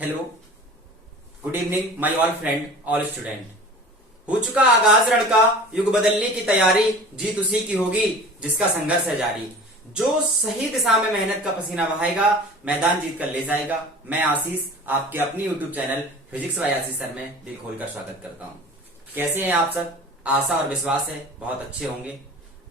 Hello, good evening my all friend, all student. हो चुका आगाज रण का, युग बदलने की तैयारी, जीत उसी की होगी जिसका संघर्ष है जारी। जो सही दिशा में मेहनत का पसीना बहाएगा, मैदान जीत कर ले जाएगा। मैं आशीष आपके अपनी यूट्यूब चैनल फिजिक्स बाय आशीष सर में दिल खोलकर स्वागत करता हूँ। कैसे हैं आप सब? आशा और विश्वास है बहुत अच्छे होंगे।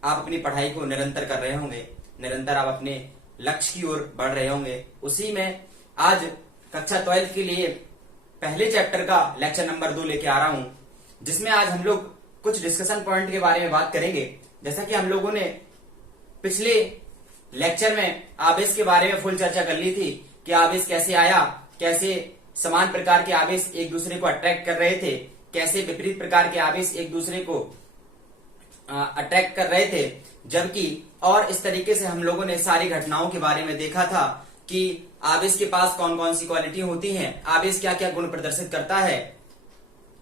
आप अपनी पढ़ाई को निरंतर कर रहे होंगे, निरंतर आप अपने लक्ष्य की ओर बढ़ रहे होंगे। उसी में आज कक्षा 12 के लिए पहले चैप्टर का लेक्चर नंबर 2 लेके आ रहा हूं, जिसमें आज हम लोग कुछ डिस्कशन पॉइंट के बारे में बात करेंगे। जैसा कि हम लोगों ने पिछले लेक्चर में आवेश के बारे में फुल चर्चा कर ली थी कि आवेश कैसे आया, कैसे समान प्रकार के आवेश एक दूसरे को अट्रैक्ट कर रहे थे, कैसे विपरीत प्रकार के आवेश एक दूसरे को अट्रैक्ट कर रहे थे। जबकि और इस तरीके से हम लोगों ने सारी घटनाओं के बारे में देखा था कि आवेश के पास कौन कौन सी क्वालिटी होती हैं, आवेश क्या क्या गुण प्रदर्शित करता है,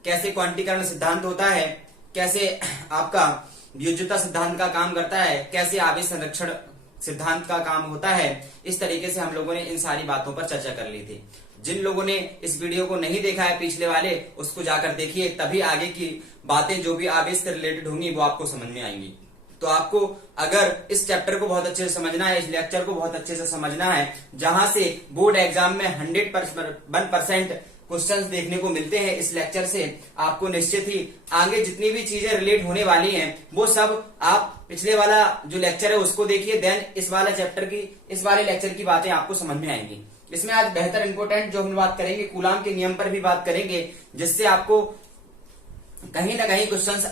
कैसे क्वांटीकरण सिद्धांत होता है, कैसे आपका व्युत्पत्ति सिद्धांत का काम करता है, कैसे आवेश संरक्षण सिद्धांत का काम होता है। इस तरीके से हम लोगों ने इन सारी बातों पर चर्चा कर ली थी। जिन लोगों ने इस वीडियो को नहीं देखा है पिछले वाले, उसको जाकर देखिए, तभी आगे की बातें जो भी आवेश से रिलेटेड होंगी वो आपको समझ में आएंगी। तो आपको अगर इस चैप्टर को बहुत अच्छे से समझना है, इस लेक्चर को बहुत अच्छे से समझना है, जहां से बोर्ड एग्जाम में 100% क्वेश्चंस देखने को मिलते हैं, इस लेक्चर से आपको निश्चित ही आगे जितनी भी चीजें रिलेट होने वाली हैं वो सब आप पिछले वाला जो लेक्चर है उसको देखिए, देन इस वाले लेक्चर की बातें आपको समझ में आएंगी। इसमें आज बेहतर इंपोर्टेंट जो हम बात करेंगे, कूलाम के नियम पर भी बात करेंगे, जिससे आपको कहीं ना कहीं क्वेश्चंस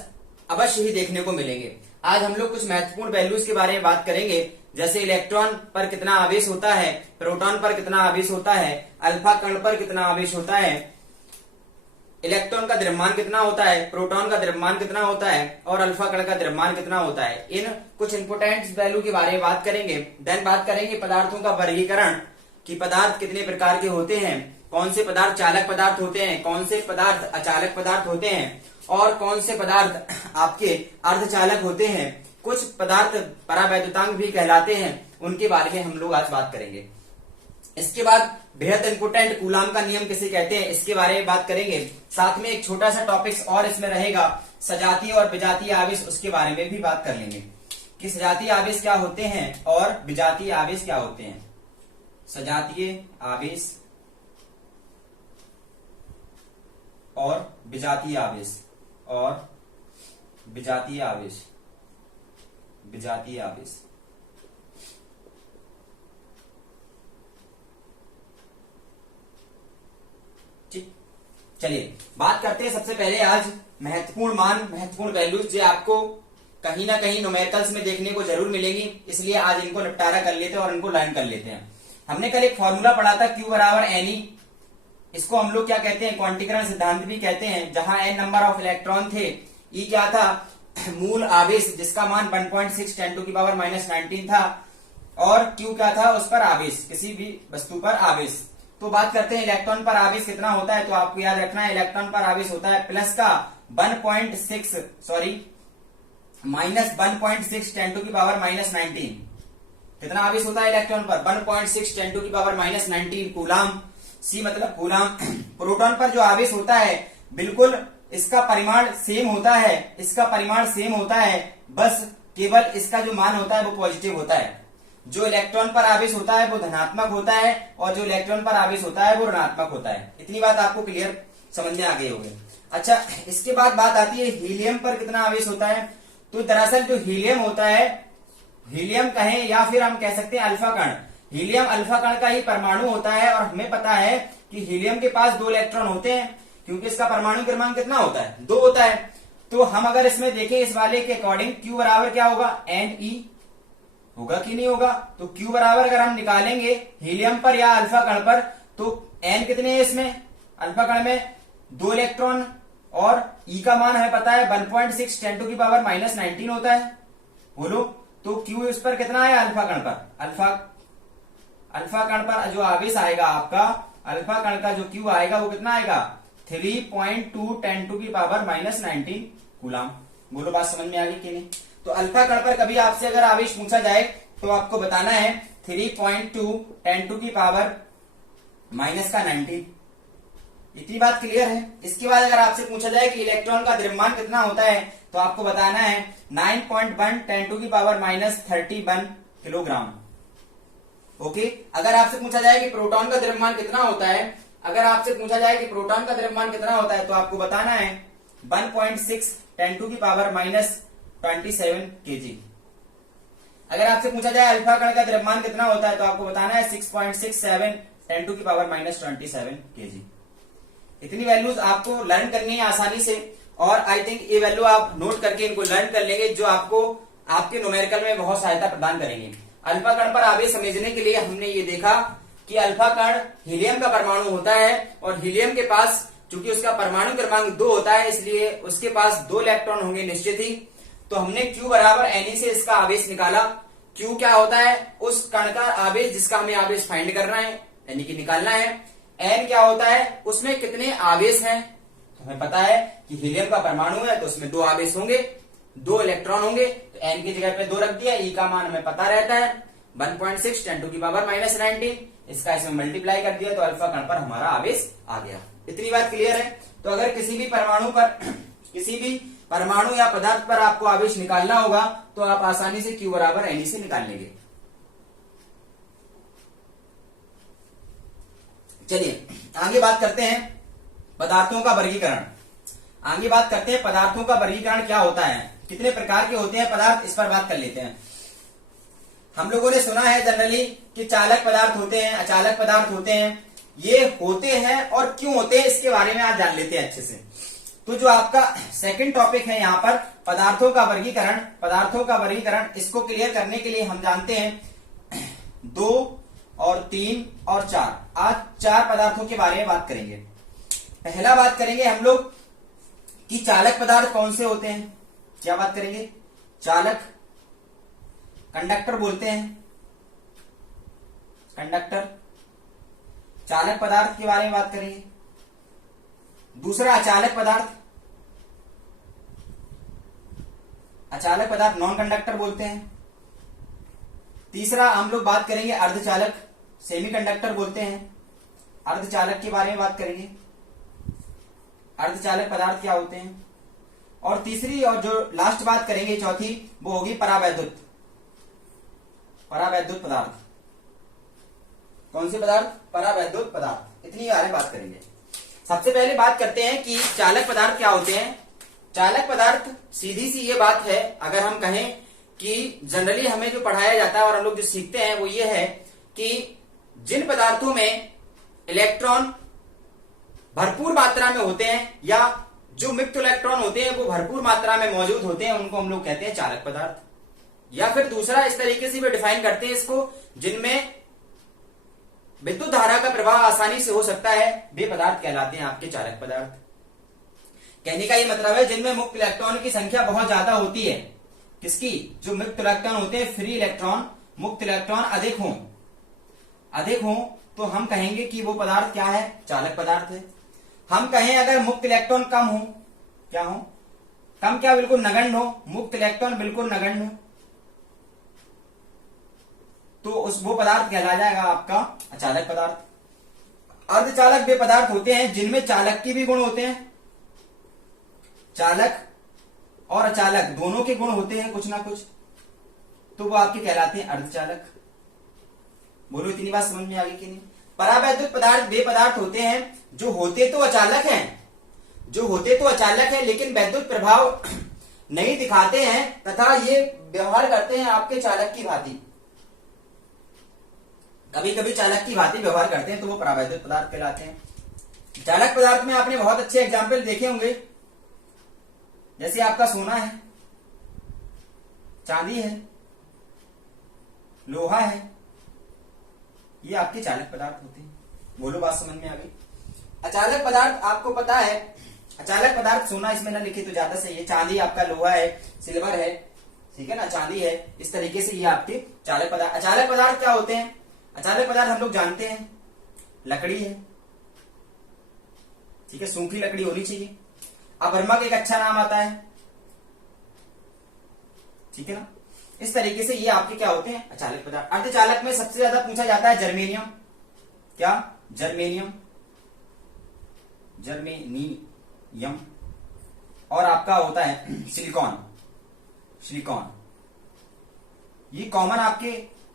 अवश्य ही देखने को मिलेंगे। आज हम लोग कुछ महत्वपूर्ण वैल्यूज के बारे में बात करेंगे, जैसे इलेक्ट्रॉन पर कितना आवेश होता है, प्रोटॉन पर कितना आवेश होता है, अल्फा कण पर कितना आवेश होता है, इलेक्ट्रॉन का द्रव्यमान कितना होता है, प्रोटॉन का द्रव्यमान कितना होता है और अल्फा कण का द्रव्यमान कितना होता है। इन कुछ इंपोर्टेंट वैल्यू के बारे में बात करेंगे। देन बात करेंगे पदार्थों का वर्गीकरण, कि पदार्थ कितने प्रकार के होते हैं, कौन से पदार्थ चालक पदार्थ होते हैं, कौन से पदार्थ अचालक पदार्थ होते हैं और कौन से पदार्थ आपके अर्धचालक होते हैं। कुछ पदार्थ परावैद्युतांक भी कहलाते हैं, उनके बारे में हम लोग आज बात करेंगे। इसके बाद बेहद इंपोर्टेंट कूलाम का नियम किसे कहते हैं, इसके बारे में बात करेंगे। साथ में एक छोटा सा टॉपिक्स और इसमें रहेगा, सजातीय और विजातीय आवेश, उसके बारे में भी बात कर लेंगे कि सजातीय आवेश क्या होते हैं और विजातीय आवेश क्या होते हैं। सजातीय आवेश और विजातीय आवेश और विजातीय आवेश, विजातीय आवेश। ठीक, चलिए बात करते हैं सबसे पहले आज महत्वपूर्ण मान, महत्वपूर्ण वैल्यूज जो आपको कहीं ना कहीं न्यूमेरिकल्स में देखने को जरूर मिलेंगी, इसलिए आज इनको निपटारा कर लेते हैं और इनको लाइन कर लेते हैं। हमने कल एक फॉर्मूला पढ़ा था, Q बराबर Ne। इसको हम लोग क्या कहते हैं, क्वांटीकरण सिद्धांत भी कहते हैं, जहां n नंबर ऑफ इलेक्ट्रॉन थे, E क्या था, मूल आवेश जिसका मान 1.6 10⁻⁻19 था, और Q क्या था, उस पर आवेश, किसी भी वस्तु पर आवेश। तो बात करते हैं इलेक्ट्रॉन पर आवेश कितना होता है। तो आपको याद रखना है इलेक्ट्रॉन पर आवेश होता है प्लस का -1.6 10⁻⁻19। कितना आवेश होता है इलेक्ट्रॉन पर, 1.6 10⁻⁻19 कूलाम। सी मतलब कूलाम। प्रोटॉन पर जो आवेश होता है बिल्कुल इसका परिमाण सेम होता है, इसका परिमाण सेम होता है, बस केवल इसका जो मान होता है वो पॉजिटिव होता है। जो इलेक्ट्रॉन पर आवेश होता है वो धनात्मक होता है और जो इलेक्ट्रॉन पर आवेश होता है वो ऋणात्मक होता है। इतनी बात आपको क्लियर समझ में आ गई होगी। अच्छा, इसके बाद बात आती है हीलियम पर कितना आवेश होता है। तो दरअसल जो हीलियम होता है, हीलियम कहें या फिर हम कह सकते हैं अल्फा कण, हीलियम अल्फा कण का ही परमाणु होता है और हमें पता है कि हीलियम के पास 2 इलेक्ट्रॉन होते हैं, क्योंकि इसका परमाणु क्रमांक कितना होता है, 2 होता है। तो हम अगर इसमें देखें इस वाले के अकॉर्डिंग, Q बराबर क्या होगा, Ne होगा कि नहीं होगा। तो Q बराबर अगर हम निकालेंगे हीलियम पर या अल्फा कण पर, तो N कितने हैं इसमें, अल्फा कण में 2 इलेक्ट्रॉन, और E का मान हमें पता है 1.6 10⁻⁻19 होता है। बोलो, तो Q इस पर कितना है अल्फा कण पर, अल्फा कण पर जो आवेश आएगा आपका, अल्फा कण का जो Q आएगा वो कितना आएगा, 3.2 10⁻⁻19 कूलाम। बोलो बात समझ में आ गई कि नहीं। तो अल्फा कण पर कभी आपसे अगर आवेश पूछा जाए तो आपको बताना है 3.2 10⁻⁻19। इतनी बात क्लियर है। इसके बाद अगर आपसे पूछा जाए कि इलेक्ट्रॉन का द्रव्यमान कितना होता है तो आपको बताना है 9.1 10⁻³ किलोग्राम। ओके। अगर आपसे पूछा जाए कि प्रोटॉन का द्रव्यमान कितना होता है, अगर आपसे पूछा जाए कि प्रोटॉन का द्रव्यमान कितना होता है तो आपको बताना है 1.6 10⁻27 kg। अगर आपसे पूछा जाए अल्फा कण का द्रव्यमान कितना होता है तो आपको बताना है 6.67 10⁻27 kg। इतनी वैल्यूज आपको लर्न करनी है आसानी से, और आई थिंक ये वैल्यू आप नोट करके इनको लर्न कर लेंगे जो आपको आपके न्यूमेरिकल में बहुत सहायता प्रदान करेंगे। अल्फा कण पर आवेश समझने के लिए हमने ये देखा कि अल्फा कण हीलियम का परमाणु होता है और हीलियम के पास चूंकि उसका परमाणु क्रमांक 2 होता है इसलिए उसके पास 2 इलेक्ट्रॉन होंगे निश्चित ही। तो हमने Q बराबर Ne से इसका आवेश निकाला। Q क्या होता है? उस कण का आवेश जिसका हमें आवेश फाइंड करना है यानी कि निकालना है। N क्या होता है? उसमें कितने आवेश हैं? तो हमें पता है कि हीलियम का परमाणु है तो उसमें 2 आवेश होंगे, 2 इलेक्ट्रॉन होंगे, तो N की जगह पे 2 रख दिया। E का मान हमें पता रहता है 1.6 10⁻⁻19। इसका इसमें मल्टीप्लाई कर दिया तो अल्फा कण पर हमारा आवेश आ गया। इतनी बात क्लियर है। तो अगर किसी भी परमाणु या पदार्थ पर आपको आवेश निकालना होगा तो आप आसानी से Q बराबर Ne से निकाल लेंगे। चलिए आगे बात करते हैं पदार्थों का वर्गीकरण। आगे बात करते हैं पदार्थों का वर्गीकरण क्या होता है, कितने प्रकार के होते हैं पदार्थ, इस पर बात कर लेते हैं। हम लोगों ने सुना है जनरली कि चालक पदार्थ होते हैं, अचालक पदार्थ होते हैं। ये होते हैं और क्यों होते हैं इसके बारे में आज जान लेते हैं अच्छे से। तो जो आपका सेकंड टॉपिक है यहाँ पर पदार्थों का वर्गीकरण, इसको क्लियर करने के लिए हम जानते हैं 2 और 3 और 4। आज 4 पदार्थों के बारे में बात करेंगे। पहला बात करेंगे हम लोग कि चालक पदार्थ कौन से होते हैं। क्या बात करेंगे? चालक, कंडक्टर बोलते हैं, कंडक्टर चालक पदार्थ के बारे में बात करेंगे। दूसरा अचालक पदार्थ नॉन कंडक्टर बोलते हैं। तीसरा हम लोग बात करेंगे अर्धचालक, सेमी कंडक्टर बोलते हैं, अर्धचालक के बारे में बात करेंगे, अर्धचालक पदार्थ क्या होते हैं। और तीसरी और जो लास्ट बात करेंगे चौथी वो होगी परावैद्युत पदार्थ। कौन से पदार्थ? परावैद्युत पदार्थ। इतनी बारे में बात करेंगे। सबसे पहले बात करते हैं कि चालक पदार्थ क्या होते हैं। चालक पदार्थ सीधी सी ये बात है, अगर हम कहें कि जनरली हमें जो पढ़ाया जाता है और हम लोग जो सीखते हैं वो ये है कि जिन पदार्थों में इलेक्ट्रॉन भरपूर मात्रा में होते हैं या जो मुक्त इलेक्ट्रॉन होते हैं वो भरपूर मात्रा में मौजूद होते हैं उनको हम लोग कहते हैं चालक पदार्थ। या फिर दूसरा इस तरीके से भी डिफाइन करते हैं इसको, जिनमें विद्युत धारा का प्रवाह आसानी से हो सकता है, वे पदार्थ कहलाते हैं आपके चालक पदार्थ। कहने का ये मतलब है जिनमें मुक्त इलेक्ट्रॉन की संख्या बहुत ज्यादा होती है। किसकी? जो मुक्त इलेक्ट्रॉन होते हैं, फ्री इलेक्ट्रॉन, मुक्त इलेक्ट्रॉन अधिक हो तो हम कहेंगे कि वो पदार्थ क्या है? चालक पदार्थ है। हम कहें अगर मुक्त इलेक्ट्रॉन कम हो, क्या हो? कम क्या? बिल्कुल नगण्य हो, मुक्त इलेक्ट्रॉन बिल्कुल नगण्य हो, तो वो पदार्थ कहला जाएगा आपका अचालक पदार्थ। अर्धचालक वे पदार्थ होते हैं जिनमें चालक के भी गुण होते हैं, चालक और अचालक दोनों के गुण होते हैं कुछ ना कुछ, तो वो आपके कहलाते हैं अर्धचालक। बोलो इतनी बात समझ में आ गई कि नहीं? परावैद्युत पदार्थ वे पदार्थ होते हैं जो होते तो अचालक हैं, लेकिन वैद्युत प्रभाव नहीं दिखाते हैं तथा ये व्यवहार करते हैं आपके चालक की भांति, कभी कभी चालक की भांति व्यवहार करते हैं, तो वो परावैद्युत पदार्थ कहलाते हैं। चालक पदार्थ में आपने बहुत अच्छे एग्जाम्पल देखे होंगे, जैसे आपका सोना है, चांदी है, लोहा है, ये आपके चालक पदार्थ होते हैं। बोलो बात समझ में आ गई? अचालक पदार्थ आपको पता है, अचालक पदार्थ सोना इसमें ना लिखे तो ज्यादा सही है। चांदी आपका लोहा है, सिल्वर है, ठीक है ना, चांदी है, इस तरीके से ये आपके चालक पदार्थ। अचालक पदार्थ क्या होते हैं? अचालक पदार्थ हम लोग जानते हैं, लकड़ी है, ठीक है, सूखी लकड़ी होनी चाहिए। अभ्रमक एक अच्छा नाम आता है, ठीक है ना। इस तरीके से ये आपके क्या होते हैं? अचालक पदार्थ। अर्धचालक में सबसे ज्यादा पूछा जाता है जर्मेनियम। क्या? जर्मेनियम। जर्मेनियम, और आपका होता है सिलिकॉन, सिलिकॉन। ये कॉमन आपके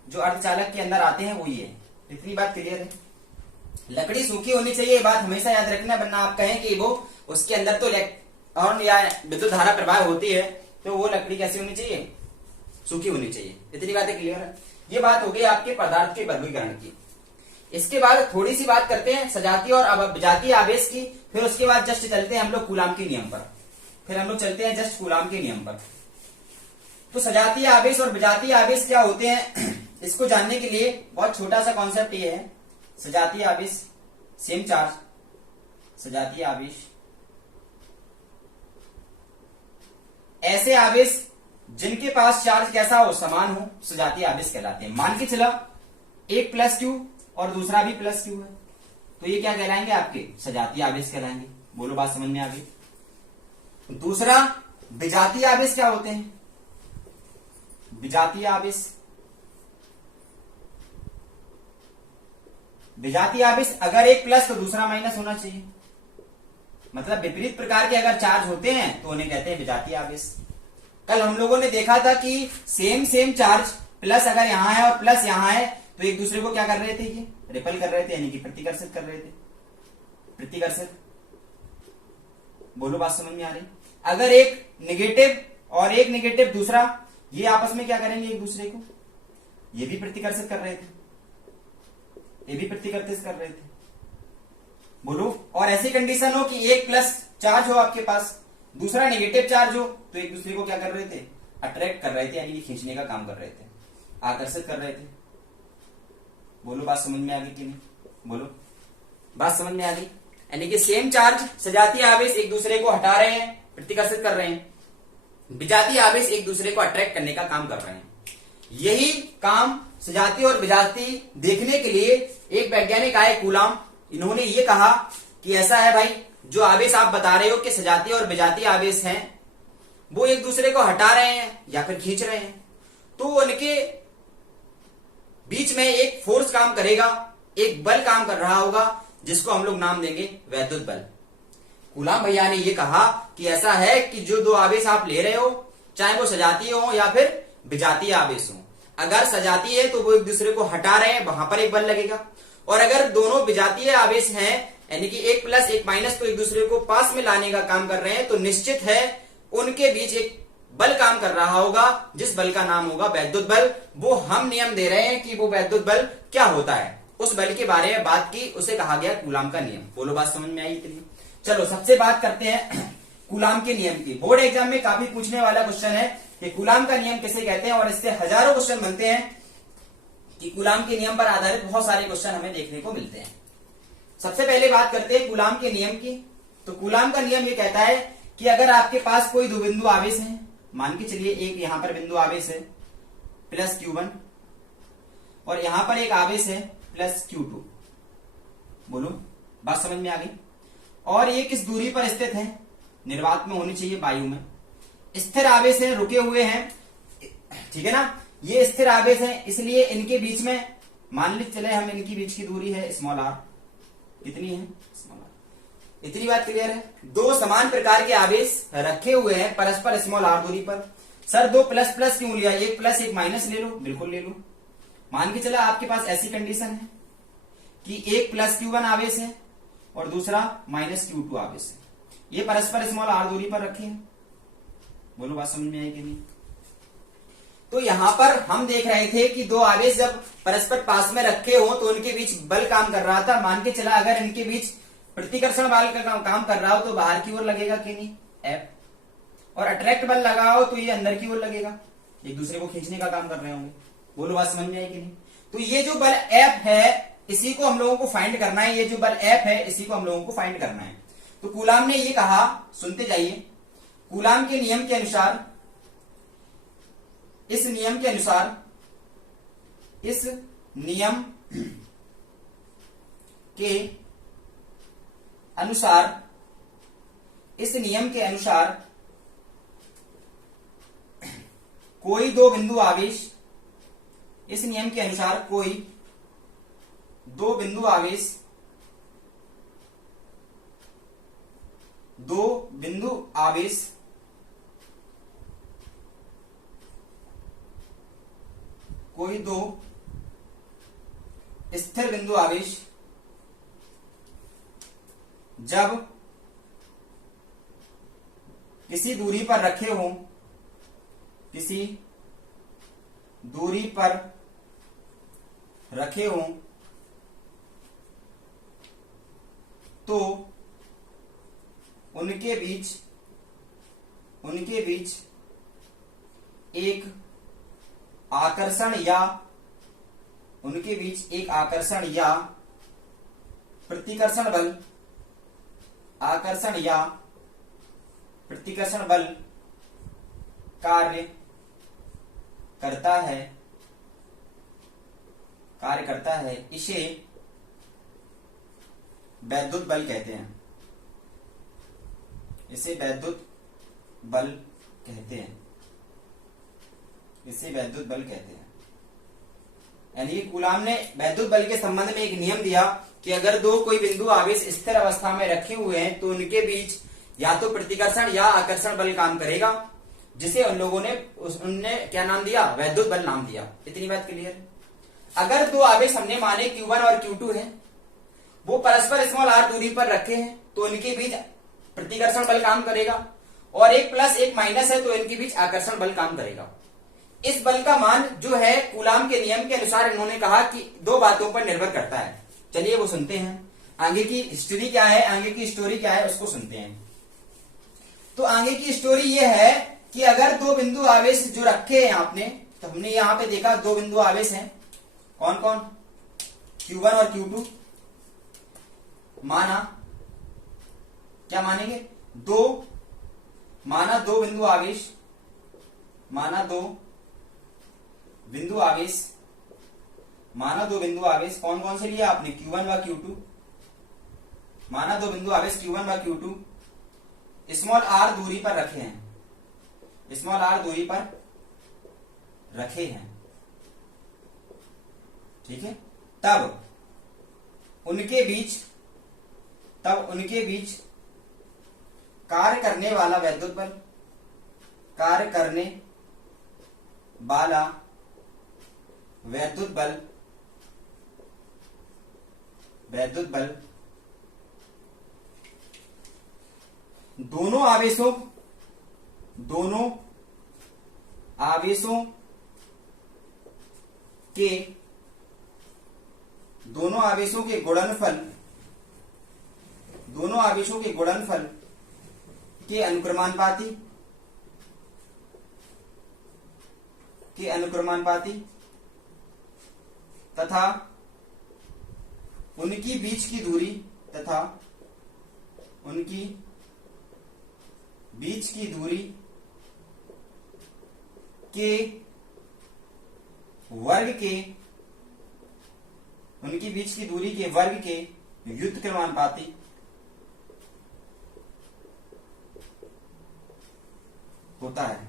जो अर्धचालक के अंदर आते हैं वो ये है। इतनी बात क्लियर है। लकड़ी सूखी होनी चाहिए, ये बात हमेशा याद रखना, वरना आप कहें कि वो उसके अंदर तो इलेक्ट्रॉन या विद्युत धारा प्रवाह होती है, तो वो लकड़ी कैसी होनी चाहिए, सूखी होनी चाहिए। इतनी बातें क्लियर है। ये बात हो गई आपके पदार्थ के वर्गीकरण की। इसके बाद थोड़ी सी बात करते हैं सजातीय और विजातीय आवेश की, फिर उसके बाद जस्ट चलते हैं हम लोग कूलाम के नियम पर। फिर हम लोग चलते हैं जस्ट कूलाम के नियम पर। तो सजातीय आवेश और विजातीय आवेश क्या होते हैं, इसको जानने के लिए बहुत छोटा सा कॉन्सेप्ट ये है। सजातीय आवेश सेम चार्ज, सजातीय आवेश ऐसे आवेश जिनके पास चार्ज कैसा हो, समान हो, सजातीय आवेश कहलाते हैं। मान के चला एक प्लस क्यू और दूसरा भी प्लस क्यू है, तो ये क्या कहलाएंगे, आपके सजातीय आवेश कहलाएंगे। बोलो बात समझ में आ गई। दूसरा विजातीय आवेश क्या होते हैं, विजातीय आवेश, विजातीय आवेश अगर एक प्लस तो दूसरा माइनस होना चाहिए, मतलब विपरीत प्रकार के अगर चार्ज होते हैं तो उन्हें कहते हैं विजातीय आवेश। कल हम लोगों ने देखा था कि सेम सेम चार्ज प्लस अगर यहां है और प्लस यहां है तो एक दूसरे को क्या कर रहे थे, ये रिपल कर रहे थे, यानी कि प्रतिकर्षित कर रहे थे, प्रतिकर्षित। बोलो बात समझ में आ रही। अगर एक नेगेटिव और एक नेगेटिव दूसरा, ये आपस में क्या करेंगे, एक दूसरे को, ये भी प्रतिकर्षित कर रहे थे, ये भी प्रतिकर्षित कर रहे थे। बोलो। और ऐसी कंडीशन हो कि एक प्लस चार्ज हो आपके पास, दूसरा नेगेटिव चार्ज हो, तो एक दूसरे को क्या कर रहे थे, अट्रैक्ट कर रहे थे, यानी कि खींचने का काम कर रहे थे, आकर्षित कर रहे थे। बोलो बात समझ में आ गई कि नहीं, बोलो बात समझ में आ गई। यानी कि सेम चार्ज सजातीय आवेश एक दूसरे को हटा रहे हैं, प्रतिकर्षित कर रहे हैं, विजातीय आवेश एक दूसरे को अट्रैक्ट करने का काम कर रहे हैं। यही काम सजातीय और विजातीय देखने के लिए एक वैज्ञानिक आए कूलाम, इन्होंने ये कहा कि ऐसा है भाई, जो आवेश आप बता रहे हो कि सजातीय और विजातीय आवेश हैं, वो एक दूसरे को हटा रहे हैं या फिर खींच रहे हैं, तो उनके बीच में एक फोर्स काम करेगा, एक बल काम कर रहा होगा, जिसको हम लोग नाम देंगे वैद्युत बल। कूलाम भैया ने ये कहा कि ऐसा है कि जो दो आवेश आप ले रहे हो, चाहे वो सजातीय हो या फिर विजातीय आवेश हो, अगर सजातीय है तो वो एक दूसरे को हटा रहे हैं, वहां पर एक बल लगेगा, और अगर दोनों विजातीय आवेश हैं, यानी कि एक प्लस एक माइनस, तो एक दूसरे को पास में लाने का काम कर रहे हैं, तो निश्चित है उनके बीच एक बल काम कर रहा होगा, जिस बल का नाम होगा वैद्युत बल। वो हम नियम दे रहे हैं कि वो वैद्युत बल क्या होता है, उस बल के बारे में बात की, उसे कहा गया कूलाम का नियम। बोलो बात समझ में आई कि नहीं। चलो सबसे बात करते हैं कूलाम के नियम की। बोर्ड एग्जाम में काफी पूछने वाला क्वेश्चन है कि कूलाम का नियम किसे कहते हैं, और इससे हजारों क्वेश्चन बनते हैं कि कूलाम के नियम पर आधारित बहुत सारे क्वेश्चन हमें देखने को मिलते हैं। सबसे पहले बात करते हैं कूलाम के नियम की। तो कूलाम का नियम ये कहता है कि अगर आपके पास कोई दो बिंदु आवेश है, मान के चलिए एक यहां पर बिंदु आवेश है प्लस Q1 और यहां पर एक आवेश है प्लस Q2, बोलो बात समझ में आ गई। और ये किस दूरी पर स्थित है, निर्वात में होनी चाहिए, वायु में। स्थिर आवेश है, रुके हुए हैं, ठीक है ना, ये स्थिर आवेश है, इसलिए इनके बीच में मान ली चले हम, इनकी बीच की दूरी है स्मॉल r, कितनी है स्मॉल r। इतनी बात क्लियर है। दो समान प्रकार के आवेश रखे हुए हैं परस्पर स्मॉल r दूरी पर। सर दो प्लस प्लस क्यों लिया, एक प्लस एक माइनस ले लो, बिल्कुल ले लो। मान के चला आपके पास ऐसी कंडीशन है कि एक प्लस Q1 आवेश है और दूसरा माइनस Q2 आवेश है, ये परस्पर स्मॉल r दूरी पर रखे हैं। बोलो बात समझ में आई कि नहीं। तो यहां पर हम देख रहे थे कि दो आवेश जब परस्पर पास में रखे हो तो उनके बीच बल काम कर रहा था। मान के चला अगर इनके बीच प्रतिकर्षण बल का काम कर रहा हो तो बाहर की ओर लगेगा कि नहीं, F, और अट्रैक्ट बल लगा हो तो ये अंदर की ओर लगेगा, एक दूसरे को खींचने का काम कर रहे होंगे। बोलो बात समझ में आई कि नहीं। तो ये जो बल F है इसी को हम लोगों को फाइंड करना है, ये जो बल F है इसी को हम लोगों को फाइंड करना है। तो कूलाम ने ये कहा, सुनते जाइए, कूलाम के नियम के अनुसार, इस नियम के अनुसार, इस नियम के अनुसार, इस नियम के अनुसार कोई दो बिंदु आवेश, इस नियम के अनुसार कोई दो बिंदु आवेश दो बिंदु आवेश कोई दो स्थिर बिंदु आवेश जब किसी दूरी पर रखे हों, किसी दूरी पर रखे हों, तो उनके बीच एक आकर्षण या प्रतिकर्षण बल कार्य करता है। इसे वैद्युत बल कहते हैं। इसे वैद्युत बल कहते हैं। यानी कि कूलाम ने वैद्युत बल के संबंध में एक नियम दिया कि अगर दो कोई बिंदु आवेश स्थिर अवस्था में रखे हुए हैं तो उनके बीच या तो प्रतिकर्षण या आकर्षण बल काम करेगा, जिसे उन लोगों ने उनने क्या नाम दिया, वैद्युत बल नाम दिया। इतनी बात क्लियर है। अगर दो आवेश हमने माने Q1 और Q2 है, वो परस्पर स्मॉल r दूरी पर रखे हैं तो इनके बीच प्रतिकर्षण बल काम करेगा, और एक प्लस एक माइनस है तो इनके बीच आकर्षण बल काम करेगा। इस बल का मान जो है कूलाम के नियम के अनुसार इन्होंने कहा कि दो बातों पर निर्भर करता है। चलिए वो सुनते हैं। आगे की स्टोरी क्या है उसको सुनते हैं। तो आगे की स्टोरी ये है कि अगर दो बिंदु आवेश जो रखे हैं आपने, तो हमने यहां पे देखा दो बिंदु आवेश हैं, कौन कौन, Q1 और Q2। माना क्या मानेंगे, दो बिंदु आवेश कौन कौन से लिया आपने, Q1 व Q2। माना दो बिंदु आवेश Q1 व Q2 स्मॉल r दूरी पर रखे हैं, ठीक है। तब उनके बीच कार्य करने वाला वैद्युत बल दोनों आवेशों के गुणनफल के अनुक्रमानुपाती तथा उनकी बीच की दूरी के वर्ग के व्युत्क्रमानुपाती होता है।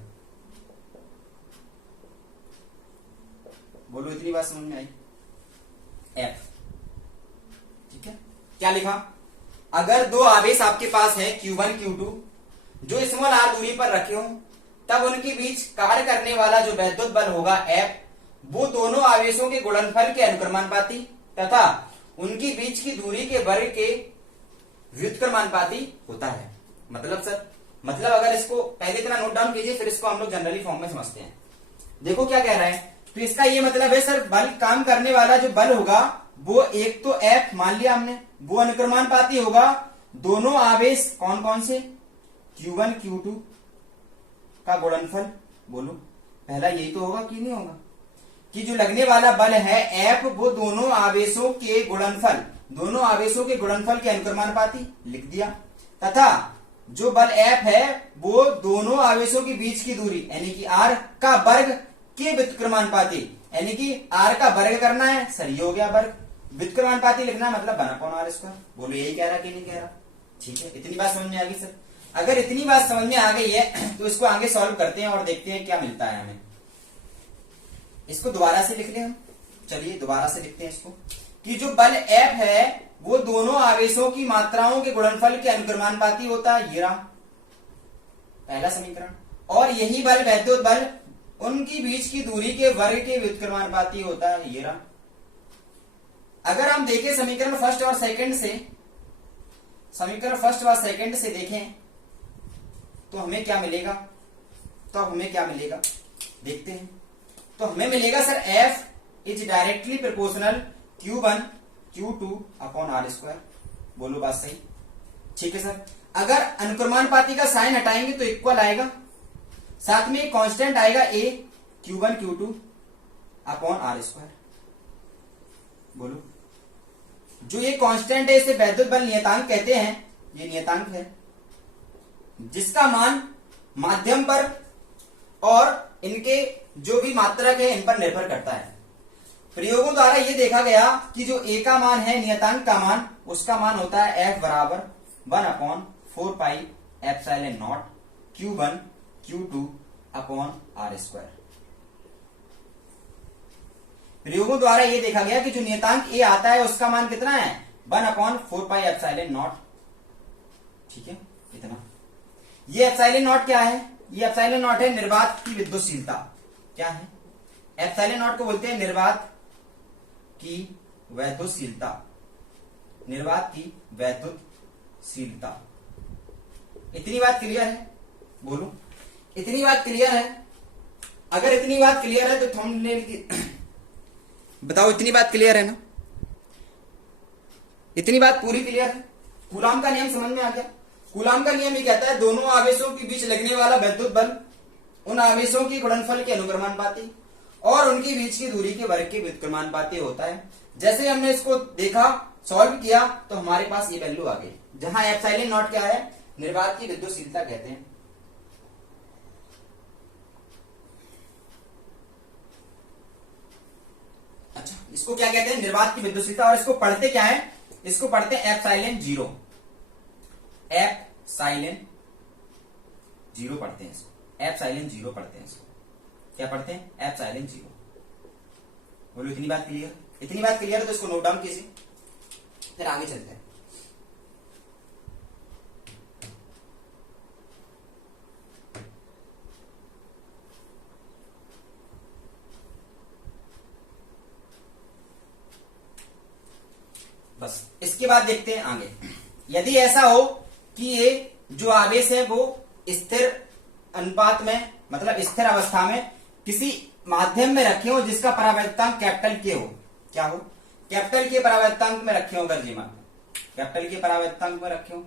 बोलो इतनी बात समझ में आई। F, ठीक है। क्या लिखा, अगर दो आवेश आपके पास है Q1 Q2 जो स्मॉल r दूरी पर रखे हों, तब उनके बीच कार्य करने वाला जो वैद्युत बल होगा F, वो दोनों आवेशों के गुणनफल के अनुक्रमानुपाती तथा उनकी बीच की दूरी के वर्ग के व्युत्क्रमानुपाती होता है। मतलब अगर इसको पहले इतना नोट डाउन कीजिए, फिर इसको हम लोग जनरली फॉर्म में समझते हैं। देखो क्या कह रहा है, तो इसका ये मतलब है सर, बल काम करने वाला जो बल होगा वो एक तो F मान लिया हमने, वो अनुक्रमानुपाती होगा दोनों आवेश कौन कौन से, Q1 Q2 का गुणनफल। बोलो पहला यही तो होगा कि नहीं होगा, कि जो लगने वाला बल है F वो दोनों आवेशों के गुणनफल के अनुक्रमानुपाती लिख दिया, तथा जो बल F है वो दोनों आवेशों के बीच की दूरी यानी कि r का वर्ग के व्युत्क्रमानुपाती, यानी कि r का वर्ग करना है सर, ये हो गया वर्ग, व्युत्क्रमानुपाती लिखना है मतलब 1/r²। बोलो यही कह रहा कि नहीं कह रहा, ठीक है। इतनी बात समझ में आ गई सर। अगर इतनी बात समझ में आ गई है तो इसको आगे सॉल्व करते हैं और देखते हैं क्या मिलता है हमें। इसको दोबारा से लिख लें हम, चलिए दोबारा से लिखते हैं इसको। कि जो बल F है वो दोनों आवेशों की मात्राओं के गुणनफल के अनुक्रमानुपाती होता है, ये रहा पहला समीकरण। और यही बल वैद्युत बल उनकी बीच की दूरी के वर्ग के व्युत्क्रमानुपाती होता है, ये रहा। अगर हम देखें समीकरण फर्स्ट और सेकंड से देखें तो हमें क्या मिलेगा, देखते हैं। तो हमें मिलेगा sir F is directly proportional Q1 Q2 upon R square. बोलो बात सही, ठीक है सर। अगर अनुक्रमानुपाती का साइन हटाएंगे तो इक्वल आएगा, साथ में एक कांस्टेंट आएगा A Q1 Q2 upon R square. बोलो, जो ये कांस्टेंट है इसे वैद्युत बल नियतांक कहते हैं, ये नियतांक है जिसका मान माध्यम पर और इनके जो भी मात्रक है इन पर निर्भर करता है। प्रयोगों द्वारा ये देखा गया कि जो A का मान है नियतांक का मान, उसका मान होता है F बराबर 1 upon 4 pi epsilon not Q1 Q2 upon R square. प्रयोगों द्वारा ये देखा गया कि जो नियतांक A आता है उसका मान कितना है, 1 अपॉन 4 पाई एप्सिलॉन नॉट, ठीक है, इतना। ये एप्सिलॉन नॉट क्या है, ये एप्सिलॉन नॉट है निर्वात की विद्युतशीलता। क्या है, एप्सिलॉन नॉट को बोलते हैं निर्वात की वैद्युतशीलता, निर्वात की वैद्युतशीलता। इतनी बात क्लियर है, बोलो इतनी बात क्लियर है। अगर इतनी बात क्लियर है तो थंबनेल की बताओ, इतनी बात क्लियर है ना, इतनी बात पूरी क्लियर है। कूलाम का नियम समझ में आ गया। कूलाम का नियम ये कहता है दोनों आवेशों के बीच लगने वाला वैद्युत बल उन आवेशों के गुणनफल के अनुक्रमानुपाती और उनकी बीच की दूरी के वर्ग के व्युत्क्रमानुपाती होता है। जैसे हमने इसको देखा, सॉल्व किया तो हमारे पास ये वैल्यू आ गई, जहां एप्सिलॉन नॉट क्या है, निर्वात की विद्युतशीलता कहते हैं। अच्छा, इसको क्या कहते हैं, निर्वात की विद्युतशीलता। और इसको पढ़ते क्या है, इसको पढ़ते हैं एप्सिलॉन जीरो, एप्सिलॉन जीरो पढ़ते हैं इसको, एप्सिलॉन जीरो पढ़ते हैं इसको। क्या पढ़ते हैं, एप्सिलॉन जीरो। बोलो इतनी बात क्लियर, इतनी बात क्लियर है तो इसको नोट डाउन कीजिए, फिर आगे चलते हैं। बस इसके बाद देखते हैं आगे। यदि ऐसा हो कि ये जो आवेश है वो स्थिर अनुपात में, मतलब स्थिर अवस्था में किसी माध्यम में रखे हो जिसका परावैद्युतांक कैपिटल के हो, क्या हो, कैपिटल के परावैद्युतांक में रखे हो, गर्जिमा कैपिटल के परावैद्युतांक में रखे हो,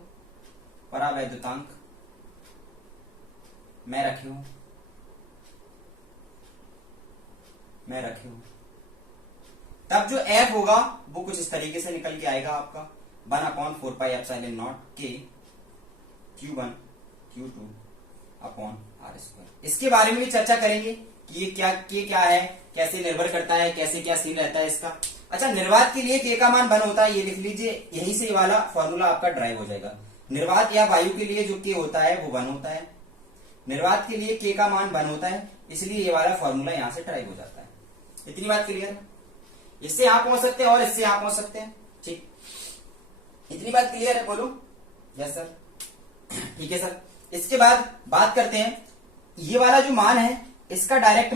परावैद्युतांक में रखे हो, तब जो F होगा वो कुछ इस तरीके से निकल के आएगा आपका 1 अपॉन 4 पाई एप्सिलॉन नॉट के Q1 Q2 upon R square. इसके बारे में भी चर्चा करेंगे कि ये क्या है, कैसे निर्भर करता है, कैसे क्या सीन रहता है इसका। अच्छा, निर्वात के लिए K का मान 1 होता है, ये लिख लीजिए, यहीं से ये वाला फॉर्मूला आपका ड्राइव हो जाएगा। निर्वात या वायु के लिए जो K होता है वो 1 होता है, निर्वात के लिए K का मान 1 होता है, इसलिए ये वाला फॉर्मूला यहां से ड्राइव हो जाता है। इतनी बात क्लियर है। इससे आप पहुंच सकते हैं और इससे आप पहुंच सकते हैं, ठीक, इतनी बात क्लियर है, बोलो यस सर, ठीक है सर। इसके बाद बात करते हैं, ये वाला जो मान है इसका डायरेक्ट